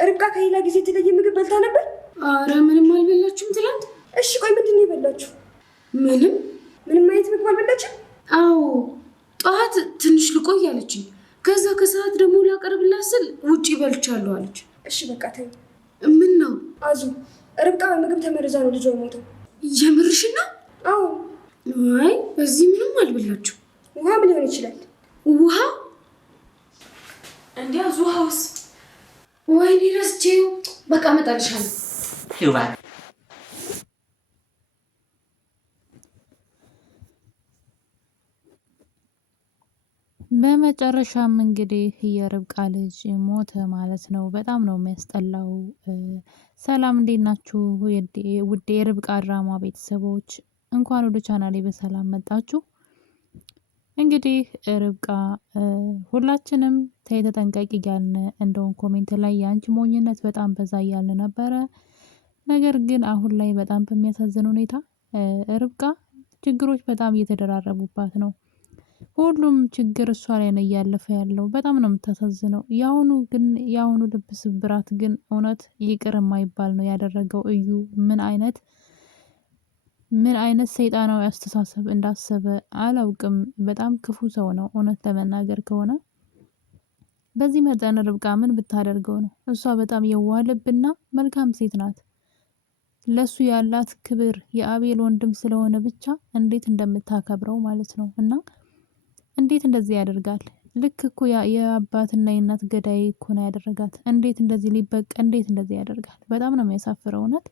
ርብቃ ከሌላ ጊዜ የተለየ ምግብ በልታ ነበር? አረ ምንም አልበላችሁም ትላንት? እሺ ቆይ ምንድን ነው የበላችሁ? ምንም አይነት ምግብ አልበላችም? አዎ ጠዋት ትንሽ ልቆይ አለችኝ። ከዛ ከሰዓት ደግሞ ላቀርብላት ስል ውጪ በልቻለሁ አለች። እሺ በቃ ተይ። ምን ነው አዙ፣ ርብቃ በምግብ ተመርዛ ነው ልጇ የሞተው። የምርሽን ነው? አዎ። አይ በዚህ ምንም አልበላችሁ። ውሃም ሊሆን ይችላል። ውሃ? እንዲያዝ ውሃውስ? ወይኔ ረስቼው። በቃ እመጣልሻለሁ። በመጨረሻም እንግዲህ የርብቃ ልጅ ሞተ ማለት ነው። በጣም ነው የሚያስጠላው። ሰላም እንዴት ናችሁ? ውድ የርብቃ ድራማ ቤተሰቦች እንኳን ወደ ቻናሌ በሰላም መጣችሁ። እንግዲህ ርብቃ ሁላችንም ተይ ተጠንቀቂ እያልን እንደውም ኮሜንት ላይ የአንቺ ሞኝነት በጣም በዛ እያልን ነበረ። ነገር ግን አሁን ላይ በጣም በሚያሳዝን ሁኔታ ርብቃ ችግሮች በጣም እየተደራረቡባት ነው። ሁሉም ችግር እሷ ላይ ነው እያለፈ ያለው። በጣም ነው የምታሳዝነው። የአሁኑ ልብ ስብራት ግን እውነት ይቅር የማይባል ነው ያደረገው። እዩ ምን አይነት ሰይጣናዊ አስተሳሰብ እንዳሰበ አላውቅም። በጣም ክፉ ሰው ነው እውነት ለመናገር ከሆነ። በዚህ መጠን ርብቃ ምን ብታደርገው ነው? እሷ በጣም የዋህ ልብና መልካም ሴት ናት። ለሱ ያላት ክብር የአቤል ወንድም ስለሆነ ብቻ እንዴት እንደምታከብረው ማለት ነው። እና እንዴት እንደዚህ ያደርጋል? ልክ እኮ የአባትና የእናት ገዳይ እኮ ነው ያደረጋት። እንዴት እንደዚህ ያደርጋል? በጣም ነው የሚያሳፍረው እውነት።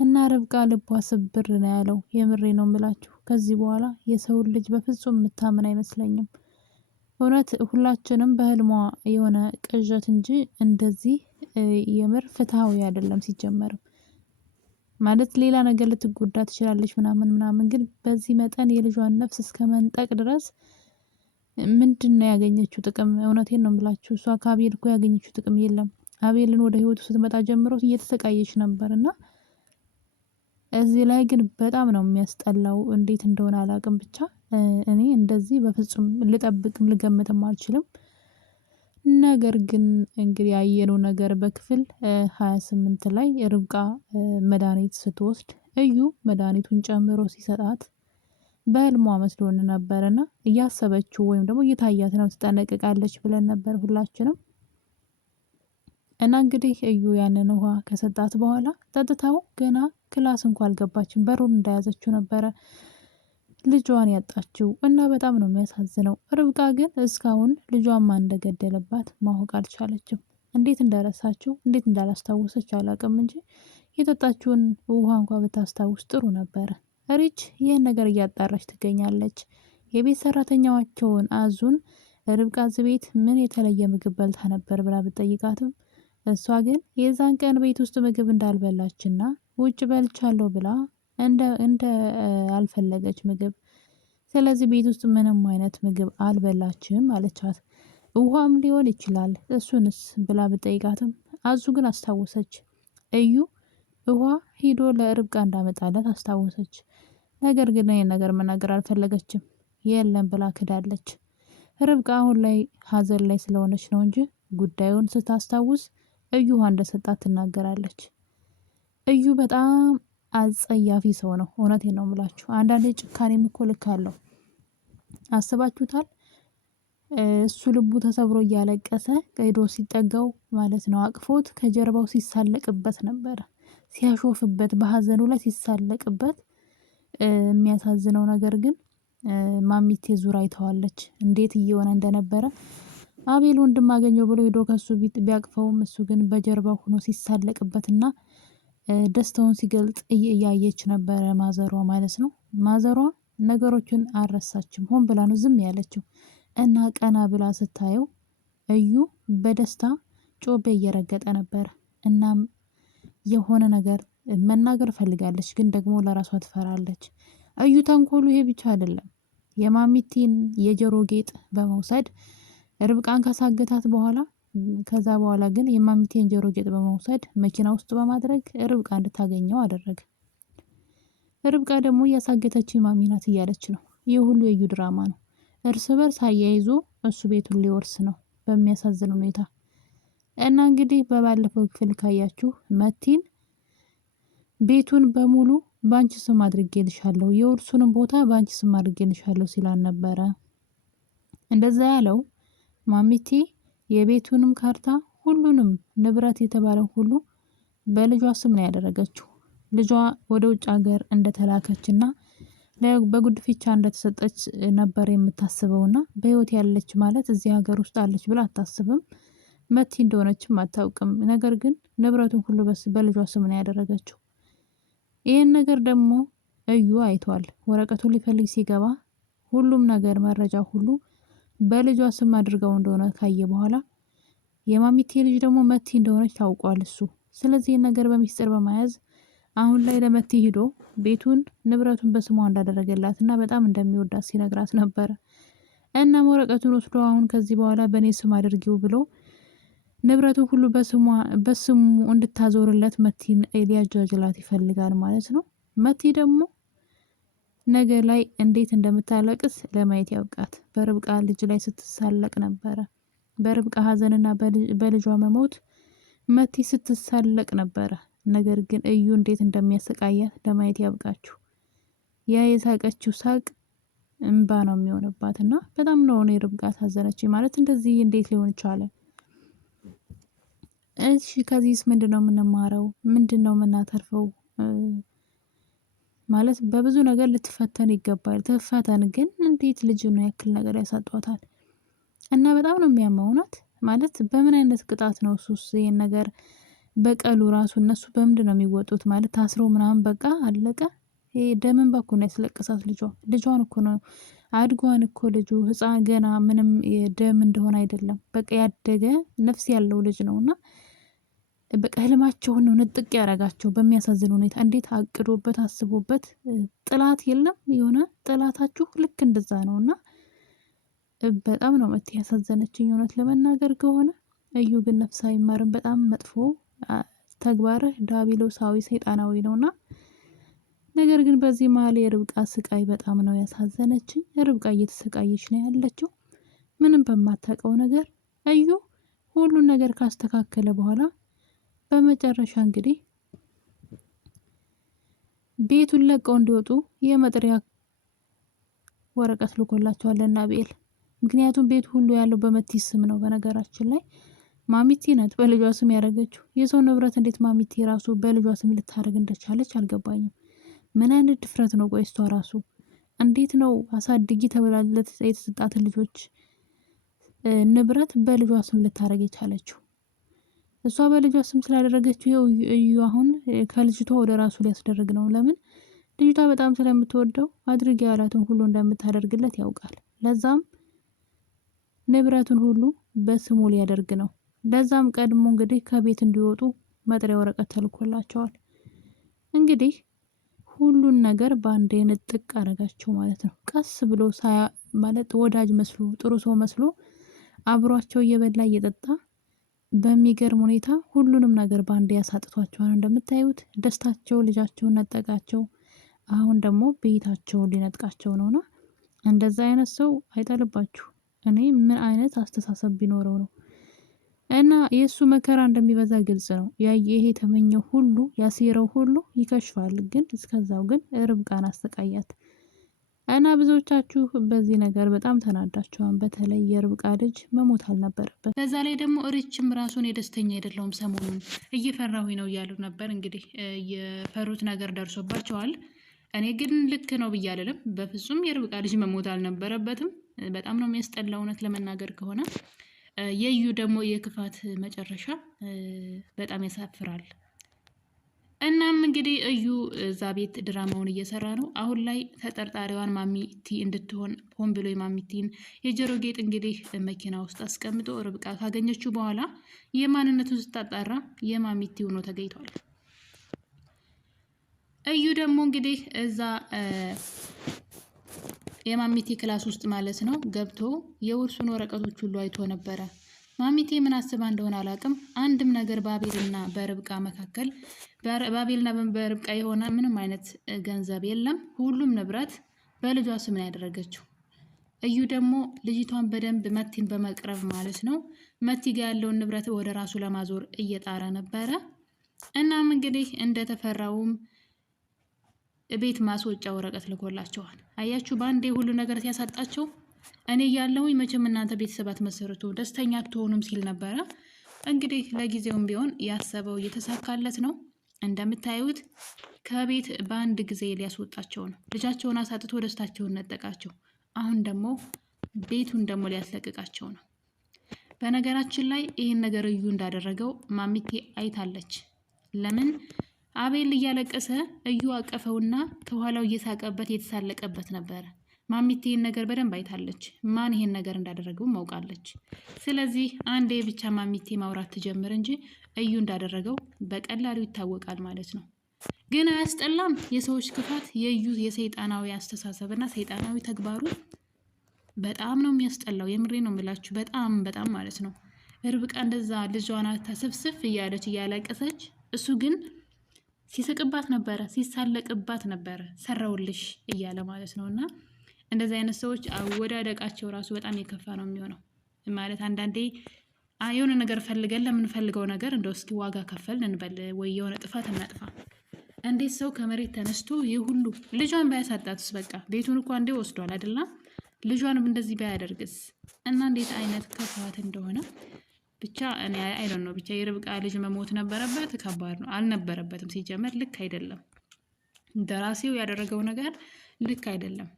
እና ርብቃ ልቧ ስብር ነው ያለው። የምሬ ነው የምላችሁ። ከዚህ በኋላ የሰውን ልጅ በፍጹም የምታምን አይመስለኝም። እውነት ሁላችንም በህልሟ የሆነ ቅዠት እንጂ እንደዚህ የምር ፍትሃዊ አይደለም። ሲጀመርም ማለት ሌላ ነገር ልትጎዳ ትችላለች ምናምን፣ ግን በዚህ መጠን የልጇን ነፍስ እስከ መንጠቅ ድረስ ምንድነው ያገኘችው ጥቅም? እውነቴን ነው የምላችሁ። እሷ ከአቤል እኮ ያገኘችው ጥቅም የለም። አቤልን ወደ ህይወቱ ስትመጣ ጀምሮ እየተሰቃየች ነበር እና እዚህ ላይ ግን በጣም ነው የሚያስጠላው። እንዴት እንደሆነ አላውቅም። ብቻ እኔ እንደዚህ በፍጹም ልጠብቅም ልገምትም አልችልም። ነገር ግን እንግዲህ ያየነው ነገር በክፍል 28 ላይ ርብቃ መድኃኒት ስትወስድ እዩ መድኃኒቱን ጨምሮ ሲሰጣት በህልሟ መስሎን ነበርና እያሰበችው ወይም ደግሞ እየታያት ነው ትጠነቀቃለች ብለን ነበር ሁላችንም። እና እንግዲህ እዩ ያንን ውሃ ከሰጣት በኋላ ጠጥታው ገና ክላስ እንኳን አልገባችም። በሩን እንደያዘችው ነበረ ልጇን ያጣችው እና በጣም ነው የሚያሳዝነው። ርብቃ ግን እስካሁን ልጇን ማን እንደገደለባት ማወቅ አልቻለችም። እንዴት እንደረሳችው እንዴት እንዳላስታወሰች አላውቅም እንጂ የጠጣችውን ውሃ እንኳን ብታስታውስ ጥሩ ነበረ። ሪች ይህን ነገር እያጣራች ትገኛለች። የቤት ሰራተኛዋቸውን አዙን ርብቃ እዚህ ቤት ምን የተለየ ምግብ በልታ ነበር ብላ ብትጠይቃትም እሷ ግን የዛን ቀን ቤት ውስጥ ምግብ እንዳልበላችና ውጭ በልቻለሁ ብላ እንደ አልፈለገች ምግብ፣ ስለዚህ ቤት ውስጥ ምንም አይነት ምግብ አልበላችም አለቻት። ውሃም ሊሆን ይችላል እሱንስ ብላ ብትጠይቃትም አዙ ግን አስታወሰች። እዩ ውሃ ሄዶ ለርብቃ እንዳመጣለት አስታወሰች። ነገር ግን ይሄን ነገር መናገር አልፈለገችም። የለም ብላ ክዳለች። ርብቃ አሁን ላይ ሀዘን ላይ ስለሆነች ነው እንጂ ጉዳዩን ስታስታውስ እዩ ውሃ እንደሰጣት ትናገራለች። እዩ በጣም አጸያፊ ሰው ነው። እውነቴን ነው የምላችሁ። አንዳንዴ ጭካኔም እኮ ልክ አለው። አስባችሁታል? እሱ ልቡ ተሰብሮ እያለቀሰ ሄዶ ሲጠጋው ማለት ነው አቅፎት ከጀርባው ሲሳለቅበት ነበረ፣ ሲያሾፍበት፣ በሀዘኑ ላይ ሲሳለቅበት። የሚያሳዝነው ነገር ግን ማሚቴ ዙራ አይተዋለች እንዴት እየሆነ እንደነበረ። አቤል ወንድም አገኘው ብሎ ሄዶ ከሱ ቢያቅፈውም እሱ ግን በጀርባው ሆኖ ሲሳለቅበትና ደስታውን ሲገልጽ እያየች ነበረ ማዘሯ ማለት ነው። ማዘሯ ነገሮችን አልረሳችም። ሆን ብላ ነው ዝም ያለችው እና ቀና ብላ ስታየው እዩ በደስታ ጮቤ እየረገጠ ነበር። እናም የሆነ ነገር መናገር ፈልጋለች፣ ግን ደግሞ ለራሷ ትፈራለች። እዩ ተንኮሉ ይሄ ብቻ አይደለም። የማሚቴን የጆሮ ጌጥ በመውሰድ ርብቃን ካሳገታት በኋላ ከዛ በኋላ ግን የማሚቴን ጆሮ ጌጥ በመውሰድ መኪና ውስጥ በማድረግ ርብቃ እንድታገኘው አደረገ። ርብቃ ደግሞ እያሳገተችው ማሚ ናት እያለች ነው። ይህ ሁሉ የዩ ድራማ ነው። እርስ በርስ አያይዞ እሱ ቤቱን ሊወርስ ነው በሚያሳዝን ሁኔታ። እና እንግዲህ በባለፈው ክፍል ካያችሁ መቲን ቤቱን በሙሉ ባንቺ ስም አድርጌልሻለሁ፣ የውርሱንም ቦታ ባንቺ ስም አድርጌልሻለሁ ሲላን ነበረ። እንደዛ ያለው ማሚቲ የቤቱንም ካርታ ሁሉንም ንብረት የተባለው ሁሉ በልጇ ስም ነው ያደረገችው። ልጇ ወደ ውጭ ሀገር እንደተላከችና በጉድፍቻ እንደተሰጠች ነበር የምታስበውና በህይወት ያለች ማለት እዚህ ሀገር ውስጥ አለች ብላ አታስብም። መቲ እንደሆነችም አታውቅም። ነገር ግን ንብረቱን ሁሉ በልጇ ስም ነው ያደረገችው። ይህን ነገር ደግሞ እዩ አይቷል። ወረቀቱን ሊፈልግ ሲገባ ሁሉም ነገር መረጃ ሁሉ በልጇ ስም አድርገው እንደሆነ ካየ በኋላ የማሚቴ ልጅ ደግሞ መቲ እንደሆነች ታውቋል እሱ። ስለዚህ ነገር በሚስጥር በመያዝ አሁን ላይ ለመቲ ሂዶ ቤቱን ንብረቱን በስሟ እንዳደረገላት እና በጣም እንደሚወዳት ሲነግራት ነበረ። እናም ወረቀቱን ወስዶ አሁን ከዚህ በኋላ በእኔ ስም አድርጊው ብሎ ንብረቱን ሁሉ በስሙ እንድታዞርለት መቲን ሊያጃጅላት ይፈልጋል ማለት ነው። መቲ ደግሞ ነገ ላይ እንዴት እንደምታለቅስ ለማየት ያብቃት። በርብቃ ልጅ ላይ ስትሳለቅ ነበረ። በርብቃ ሀዘንና በልጇ መሞት መቲ ስትሳለቅ ነበረ። ነገር ግን እዩ እንዴት እንደሚያሰቃያት ለማየት ያብቃችሁ። ያ የሳቀችው ሳቅ እንባ ነው የሚሆንባት እና በጣም ነው እኔ ርብቃ ታዘነች ማለት እንደዚህ እንዴት ሊሆን ይቻላል? እሺ ከዚህስ ምንድነው የምንማረው? ምንድነው የምናተርፈው? ማለት በብዙ ነገር ልትፈተን ይገባል። ትፈተን፣ ግን እንዴት ልጅ ነው ያክል ነገር ያሳጧታል? እና በጣም ነው የሚያመው እውነት። ማለት በምን አይነት ቅጣት ነው እሱስ ይሄን ነገር በቀሉ ራሱ እነሱ በምንድን ነው የሚወጡት? ማለት ታስረው ምናምን በቃ አለቀ። ይሄ ደምን በኩ ነው ያስለቀሳት ልጇን እኮ ነው አድጓን እኮ ልጁ ህፃን ገና ምንም ደም እንደሆነ አይደለም። በቃ ያደገ ነፍስ ያለው ልጅ ነውና በቃ ህልማቸውን ነው ንጥቅ ያረጋቸው በሚያሳዝን ሁኔታ። እንዴት አቅዶበት አስቦበት ጥላት የለም የሆነ ጥላታችሁ ልክ እንደዛ ነውና በጣም ነው መቲ ያሳዘነችኝ እውነት ለመናገር ከሆነ። እዩ ግን ነፍስ አይማርም። በጣም መጥፎ ተግባርህ ዳቢሎሳዊ ሰይጣናዊ ነውና። ነገር ግን በዚህ መሀል የርብቃ ስቃይ በጣም ነው ያሳዘነችኝ። ርብቃ እየተሰቃየች ነው ያለችው ምንም በማታውቀው ነገር። እዩ ሁሉን ነገር ካስተካከለ በኋላ በመጨረሻ እንግዲህ ቤቱን ለቀው እንዲወጡ የመጥሪያ ወረቀት ልኮላቸዋልና ቤል። ምክንያቱም ቤቱ ሁሉ ያለው በመቲ ስም ነው። በነገራችን ላይ ማሚቲ ናት በልጇ ስም ያደረገችው። የሰው ንብረት እንዴት ማሚቲ ራሱ በልጇ ስም ልታደርግ እንደቻለች አልገባኝም። ምን አይነት ድፍረት ነው? ቆይ እሷ ራሱ እንዴት ነው አሳድጊ ተብላለት የተሰጣትን ልጆች ንብረት በልጇ ስም ልታደርግ የቻለችው? እሷ በልጇ ስም ስላደረገችው ይኸው እዩ አሁን ከልጅቷ ወደ ራሱ ሊያስደርግ ነው። ለምን? ልጅቷ በጣም ስለምትወደው አድርጊ ያላትን ሁሉ እንደምታደርግለት ያውቃል። ለዛም ንብረቱን ሁሉ በስሙ ሊያደርግ ነው። ለዛም ቀድሞ እንግዲህ ከቤት እንዲወጡ መጥሪያ ወረቀት ተልኮላቸዋል። እንግዲህ ሁሉን ነገር በአንዴ ንጥቅ አረጋቸው ማለት ነው። ቀስ ብሎ ማለት ወዳጅ መስሎ ጥሩ ሰው መስሎ አብሯቸው እየበላ እየጠጣ በሚገርም ሁኔታ ሁሉንም ነገር በአንዴ ያሳጥቷቸዋል። እንደምታዩት ደስታቸው ልጃቸውን ነጠቃቸው። አሁን ደግሞ ቤታቸውን ሊነጥቃቸው ነውና እንደዛ አይነት ሰው አይጠልባችሁ። እኔ ምን አይነት አስተሳሰብ ቢኖረው ነው? እና የእሱ መከራ እንደሚበዛ ግልጽ ነው። ያየ ይሄ የተመኘው ሁሉ ያሴረው ሁሉ ይከሽፋል። ግን እስከዛው ግን ርብቃን አሰቃያት እና ብዙዎቻችሁ በዚህ ነገር በጣም ተናዳችኋል። በተለይ የርብቃ ልጅ መሞት አልነበረበት። በዛ ላይ ደግሞ ሪችም ራሱን የደስተኛ አይደለውም። ሰሞኑን እየፈራሁኝ ነው እያሉ ነበር። እንግዲህ የፈሩት ነገር ደርሶባቸዋል። እኔ ግን ልክ ነው ብዬ አልልም። በፍጹም የርብቃ ልጅ መሞት አልነበረበትም። በጣም ነው የሚያስጠላ እውነት ለመናገር ከሆነ። የዩ ደግሞ የክፋት መጨረሻ በጣም ያሳፍራል። እናም እንግዲህ እዩ እዛ ቤት ድራማውን እየሰራ ነው። አሁን ላይ ተጠርጣሪዋን ማሚቲ እንድትሆን ሆን ብሎ የማሚቲን የጆሮ ጌጥ እንግዲህ መኪና ውስጥ አስቀምጦ ርብቃ ካገኘችው በኋላ የማንነቱን ስታጣራ የማሚቲ ሆኖ ተገኝቷል። እዩ ደግሞ እንግዲህ እዛ የማሚቲ ክላስ ውስጥ ማለት ነው ገብቶ የውርሱን ወረቀቶች ሁሉ አይቶ ነበረ። ማሚቴ ምን አስባ እንደሆነ አላውቅም። አንድም ነገር በአቤልና በርብቃ መካከል በአቤልና በርብቃ የሆነ ምንም አይነት ገንዘብ የለም። ሁሉም ንብረት በልጇ ስም ነው ያደረገችው። እዩ ደግሞ ልጅቷን በደንብ መቲን በመቅረብ ማለት ነው መቲ ጋር ያለውን ንብረት ወደ ራሱ ለማዞር እየጣረ ነበረ። እናም እንግዲህ እንደተፈራውም ቤት ማስወጫ ወረቀት ልኮላቸዋል። አያችሁ በአንዴ ሁሉ ነገር ሲያሳጣቸው እኔ ያለውኝ መቼም እናንተ ቤተሰብ አትመሰርቱ ደስተኛ አትሆኑም ሲል ነበረ። እንግዲህ ለጊዜውም ቢሆን ያሰበው እየተሳካለት ነው። እንደምታዩት ከቤት በአንድ ጊዜ ሊያስወጣቸው ነው። ልጃቸውን አሳጥቶ ደስታቸውን ነጠቃቸው። አሁን ደግሞ ቤቱን ደግሞ ሊያስለቅቃቸው ነው። በነገራችን ላይ ይህን ነገር እዩ እንዳደረገው ማሚቴ አይታለች። ለምን አቤል እያለቀሰ እዩ አቀፈውና ከኋላው እየሳቀበት የተሳለቀበት ነበረ። ማሚቴ ይህን ነገር በደንብ አይታለች። ማን ይሄን ነገር እንዳደረገው ማውቃለች። ስለዚህ አንዴ ብቻ ማሚቴ ማውራት ትጀምር እንጂ እዩ እንዳደረገው በቀላሉ ይታወቃል ማለት ነው። ግን አያስጠላም? የሰዎች ክፋት፣ የእዩ የሰይጣናዊ አስተሳሰብና ሰይጣናዊ ተግባሩ በጣም ነው የሚያስጠላው። የምሬ ነው የምላችሁ፣ በጣም ማለት ነው። ርብቃ እንደዛ ልጇን ተስፍስፍ እያለች እያለቀሰች፣ እሱ ግን ሲስቅባት ነበረ፣ ሲሳለቅባት ነበረ፣ ሰራውልሽ እያለ ማለት ነው። እና እንደዚህ አይነት ሰዎች አወዳደቃቸው ራሱ በጣም የከፋ ነው የሚሆነው። ማለት አንዳንዴ የሆነ ነገር ፈልገን ለምንፈልገው ነገር እንደው እስኪ ዋጋ ከፈልን እንበል፣ ወይ የሆነ ጥፋት እናጥፋ። እንዴት ሰው ከመሬት ተነስቶ ይህ ሁሉ ልጇን ባያሳጣትስ? በቃ ቤቱን እኮ አንዴ ወስዷል አይደለም? ልጇንም እንደዚህ ባያደርግስ? እና እንዴት አይነት ክፋት እንደሆነ ብቻ እኔ አይዶን ነው። ብቻ የርብቃ ልጅ መሞት ነበረበት? ከባድ ነው። አልነበረበትም። ሲጀመር ልክ አይደለም። ደራሲው ያደረገው ነገር ልክ አይደለም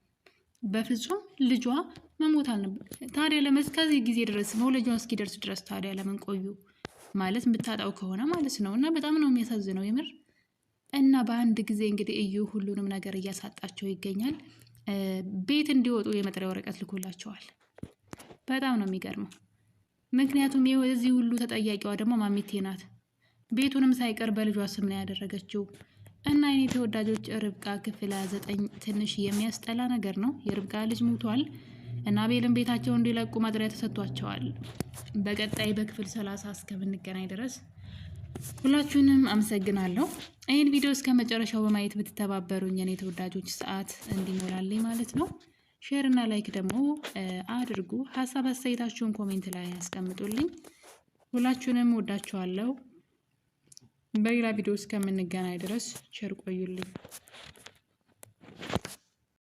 በፍጹም። ልጇ መሞት አልነበር። ታዲያ ለመስከዚህ ጊዜ ድረስ መውለጇ እስኪደርስ ድረስ ታዲያ ለምን ቆዩ? ማለት የምታጣው ከሆነ ማለት ነው። እና በጣም ነው የሚያሳዝነው የምር። እና በአንድ ጊዜ እንግዲህ እዩ ሁሉንም ነገር እያሳጣቸው ይገኛል። ቤት እንዲወጡ የመጥሪያ ወረቀት ልኮላቸዋል። በጣም ነው የሚገርመው። ምክንያቱም የዚህ ሁሉ ተጠያቂዋ ደግሞ ማሚቴ ናት። ቤቱንም ሳይቀር በልጇ ስም ነው ያደረገችው። እና የኔ ተወዳጆች ርብቃ ክፍል 29 ትንሽ የሚያስጠላ ነገር ነው። የርብቃ ልጅ ሞቷል እና አቤልን ቤታቸው እንዲለቁ መጥሪያ ተሰጥቷቸዋል። በቀጣይ በክፍል 30 እስከምንገናኝ ድረስ ሁላችሁንም አመሰግናለሁ። ይህን ቪዲዮ እስከ መጨረሻው በማየት ብትተባበሩኝ የኔ ተወዳጆች ሰዓት እንዲሞላልኝ ማለት ነው። ሼር እና ላይክ ደግሞ አድርጉ። ሀሳብ አስተያየታችሁን ኮሜንት ላይ ያስቀምጡልኝ። ሁላችሁንም ወዳችኋለሁ። በሌላ ቪዲዮ እስከምንገናኝ ድረስ ቸር ቆዩልኝ።